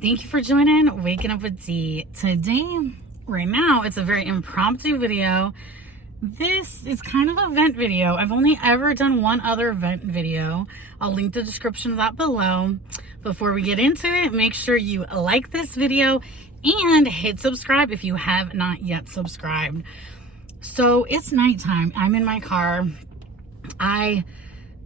Thank you for joining Waking Up with D. Today, right now, it's a very impromptu video. This is kind of a vent video. I've only ever done one other vent video. I'll link the description of that below. Before we get into it, make sure you like this video and hit subscribe if you have not yet subscribed. So it's nighttime. I'm in my car. I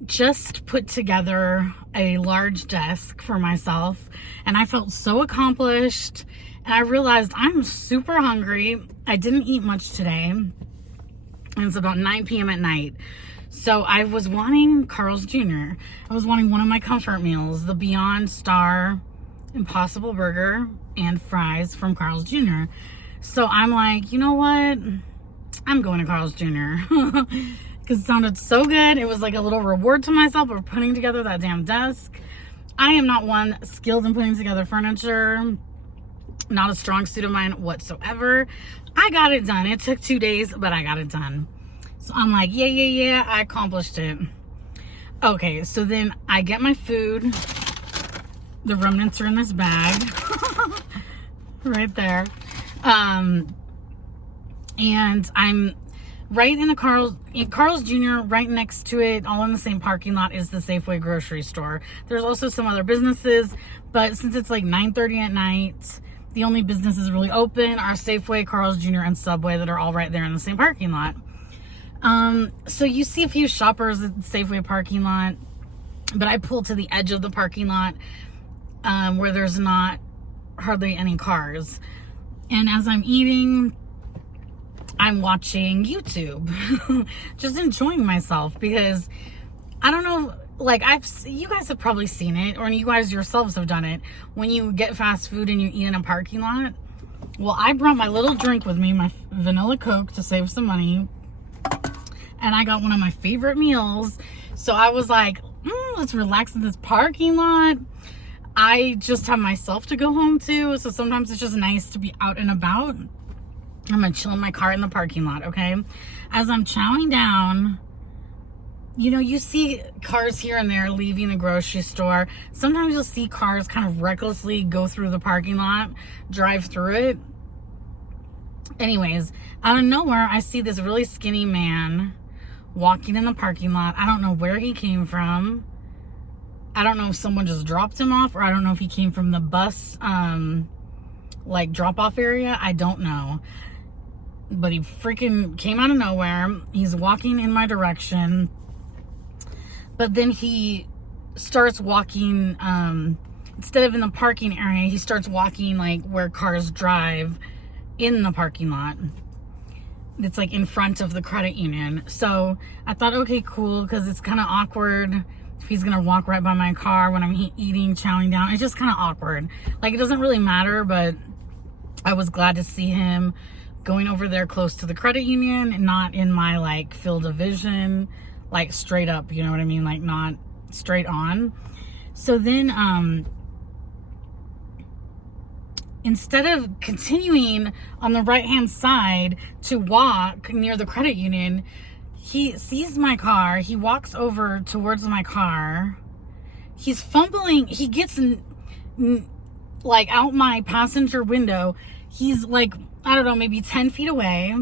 just put together a large desk for myself and I felt so accomplished, and I realized I'm super hungry. I didn't eat much today and it's about 9 p.m. at night. So I was wanting Carl's Jr. I was wanting one of my comfort meals, the Beyond Star Impossible Burger and fries from Carl's Jr. So I'm like, you know what? I'm going to Carl's Jr. because it sounded so good. It was like a little reward to myself for putting together that damn desk. I am not one skilled in putting together furniture. Not a strong suit of mine whatsoever. I got it done. It took 2 days, but I got it done. So I'm like, yeah, I accomplished it. Okay, so then I get my food. The remnants are in this bag. Right there. And I'm right in the Carl's Jr. right next to it, all in the same parking lot, is the Safeway grocery store. There's also some other businesses, but since it's like 9:30 at night, the only businesses really open are Safeway, Carl's Jr., and Subway that are all right there in the same parking lot. So you see a few shoppers at the Safeway parking lot, but I pull to the edge of the parking lot where there's not hardly any cars. And as I'm eating, I'm watching YouTube, just enjoying myself, because I don't know, like you guys have probably seen it, or you guys yourselves have done it, when you get fast food and you eat in a parking lot. Well, I brought my little drink with me, my vanilla Coke, to save some money, and I got one of my favorite meals. So I was like, let's relax in this parking lot. I just have myself to go home to, so sometimes it's just nice to be out and about. I'm gonna chill in my car in the parking lot, okay? As I'm chowing down, you know, you see cars here and there leaving the grocery store. Sometimes you'll see cars kind of recklessly go through the parking lot, drive through it. Anyways, out of nowhere, I see this really skinny man walking in the parking lot. I don't know where he came from. I don't know if someone just dropped him off, or I don't know if he came from the bus, like drop-off area. I don't know. But he freaking came out of nowhere. He's walking in my direction. But then he starts walking, instead of in the parking area, he starts walking like where cars drive in the parking lot. It's like in front of the credit union. So I thought, okay, cool, because it's kind of awkward if he's going to walk right by my car when I'm eating, chowing down. It's just kind of awkward. Like, it doesn't really matter, but I was glad to see him going over there close to the credit union and not in my like field of vision, like straight up, you know what I mean? Like not straight on. So then, instead of continuing on the right-hand side to walk near the credit union, he sees my car. He walks over towards my car. He's fumbling. He gets like out my passenger window. He's like, I don't know, maybe 10 feet away,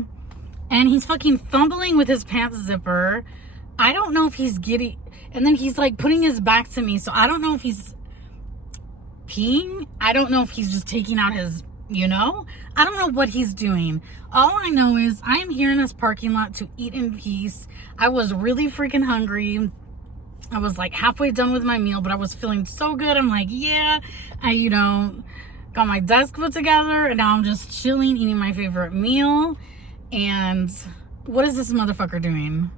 and he's fucking fumbling with his pants zipper. I don't know if he's giddy, and then he's like putting his back to me, so I don't know if he's peeing. I don't know if he's just taking out his, I don't know what he's doing. All I know is I'm here in this parking lot to eat in peace. I was really freaking hungry. I was like halfway done with my meal, but I was feeling so good. I'm like, yeah, got my desk put together, and now I'm just chilling, eating my favorite meal. And what is this motherfucker doing?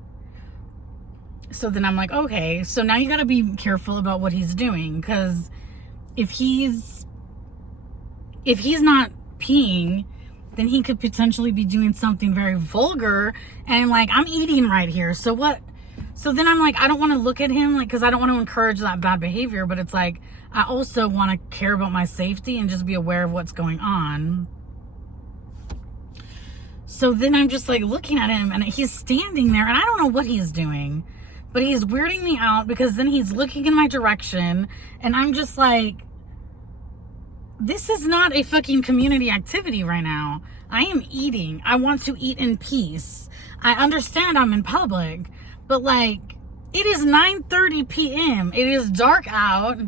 So then I'm like, okay, so now you gotta be careful about what he's doing, because if he's not peeing, then he could potentially be doing something very vulgar, and like, I'm eating right here, so what? So then I'm like, I don't want to look at him, like, because I don't want to encourage that bad behavior, but it's like, I also want to care about my safety and just be aware of what's going on. So then I'm just like looking at him, and he's standing there, and I don't know what he's doing, but he's weirding me out, because then he's looking in my direction, and I'm just like, this is not a fucking community activity right now. I am eating. I want to eat in peace. I understand I'm in public, but like, it is 9:30 p.m. It is dark out.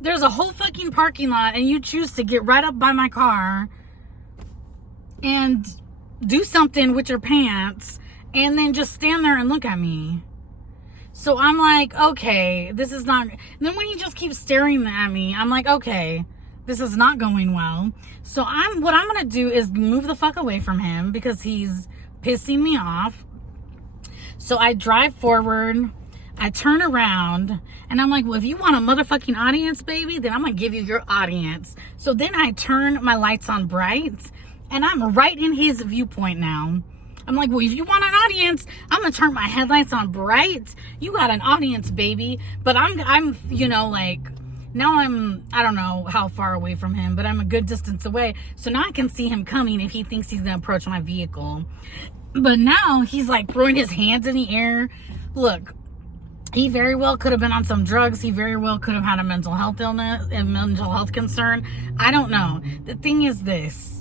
There's a whole fucking parking lot, and you choose to get right up by my car and do something with your pants and then just stand there and look at me. So I'm like, okay, this is not. And then when he just keeps staring at me, I'm like, okay, this is not going well. So what I'm gonna do is move the fuck away from him because he's pissing me off. So I drive forward, I turn around, and I'm like, well, if you want a motherfucking audience, baby, then I'm gonna give you your audience. So then I turn my lights on bright, and I'm right in his viewpoint now. I'm like, well, if you want an audience, I'm gonna turn my headlights on bright. You got an audience, baby. But I'm, you know, like, now I don't know how far away from him, but I'm a good distance away. So now I can see him coming if he thinks he's gonna approach my vehicle. But now he's like throwing his hands in the air. Look, he very well could have been on some drugs. He very well could have had a mental health illness, a mental health concern. I don't know. The thing is this.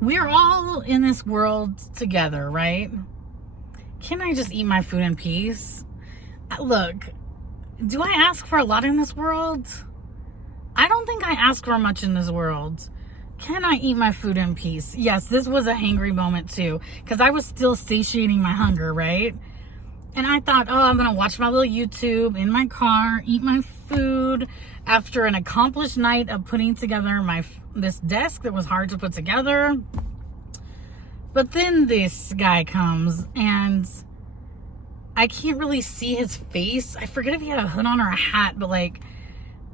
We're all in this world together, right? Can I just eat my food in peace? Look, do I ask for a lot in this world? I don't think I ask for much in this world. Can I eat my food in peace? Yes, this was a hangry moment too, because I was still satiating my hunger, right? And I thought, oh, I'm going to watch my little YouTube in my car, eat my food after an accomplished night of putting together this desk that was hard to put together. But then this guy comes and I can't really see his face. I forget if he had a hood on or a hat, but like,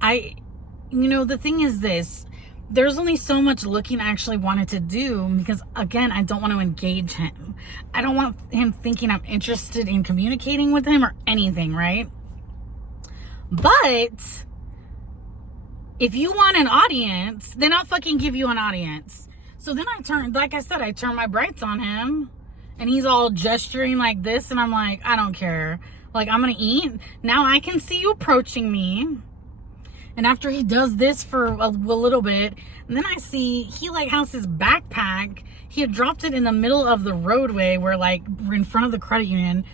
the thing is this. There's only so much looking I actually wanted to do because, again, I don't want to engage him. I don't want him thinking I'm interested in communicating with him or anything, right? But if you want an audience, then I'll fucking give you an audience. So then I turn my brights on him and he's all gesturing like this. And I'm like, I don't care. Like, I'm going to eat. Now I can see you approaching me. And after he does this for a little bit, and then I see he like has his backpack. He had dropped it in the middle of the roadway where like we're in front of the credit union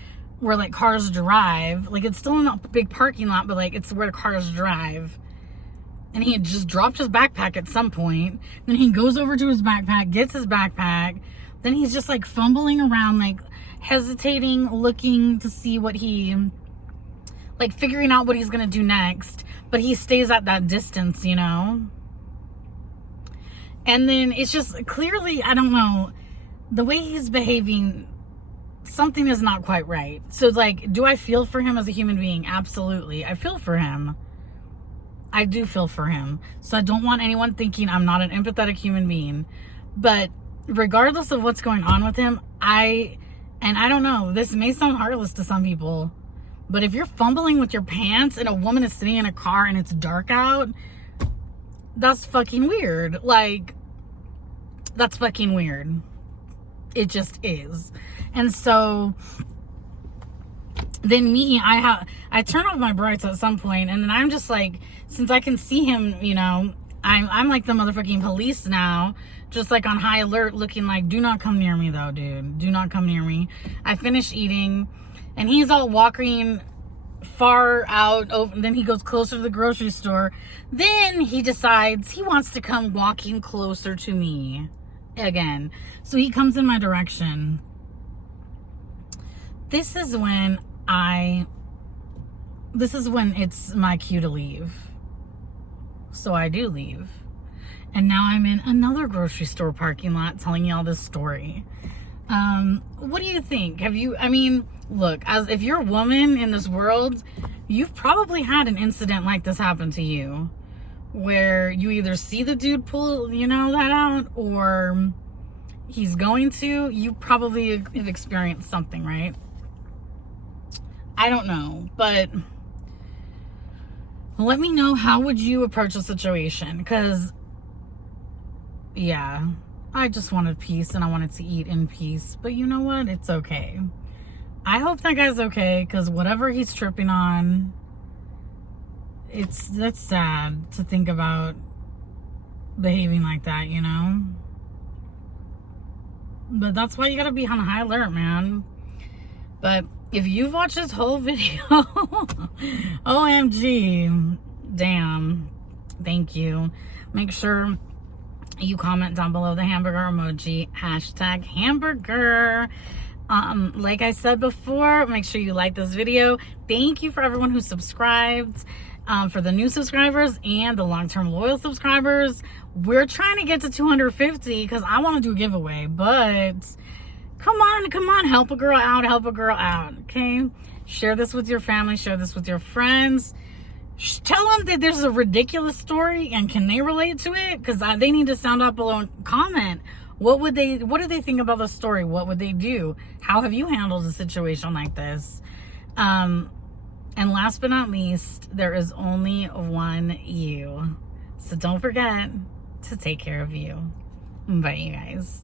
where like cars drive. Like it's still in a big parking lot, but like it's where cars drive. And he had just dropped his backpack at some point. Then he goes over to his backpack, gets his backpack. Then he's just like fumbling around, like hesitating, looking to see what like figuring out what he's going to do next. But he stays at that distance, you know? And then it's just clearly, I don't know, the way he's behaving, something is not quite right. So like, do I feel for him as a human being? Absolutely. I feel for him. I do feel for him. So I don't want anyone thinking I'm not an empathetic human being. But regardless of what's going on with him, I don't know, this may sound heartless to some people, but if you're fumbling with your pants and a woman is sitting in a car and it's dark out, that's fucking weird. Like, that's fucking weird. It just is. And so then I turn off my brights at some point, and then I'm just like, since I can see him, you know, I'm like the motherfucking police now, just like on high alert, looking like, do not come near me though, dude. Do not come near me. I finish eating. And he's all walking far out. Then he goes closer to the grocery store. Then he decides he wants to come walking closer to me again. So he comes in my direction. This is when it's my cue to leave. So I do leave. And now I'm in another grocery store parking lot telling y'all this story. What do you think? Look, if you're a woman in this world, you've probably had an incident like this happen to you, where you either see the dude pull, that out, or he's going to. You probably have experienced something, right? I don't know, but let me know, how would you approach a situation? Because, yeah, I just wanted peace and I wanted to eat in peace. But you know what? It's okay. I hope that guy's okay, because whatever he's tripping on, that's sad to think about. behaving like that, you know? But that's why you gotta be on high alert, man. But if you've watched this whole video, OMG, damn, thank you. Make sure you comment down below the hamburger emoji, hashtag hamburger. Like I said before, make sure you like this video. Thank you for everyone who subscribed. For the new subscribers and the long-term loyal subscribers, we're trying to get to 250 because I want to do a giveaway, but come on, help a girl out, okay? Share this with your family, share this with your friends. Tell them that there's a ridiculous story and can they relate to it? Because they need to sound out below and comment. What do they think about the story? What would they do? How have you handled a situation like this? And last but not least, there is only one you. So don't forget to take care of you. Bye, you guys.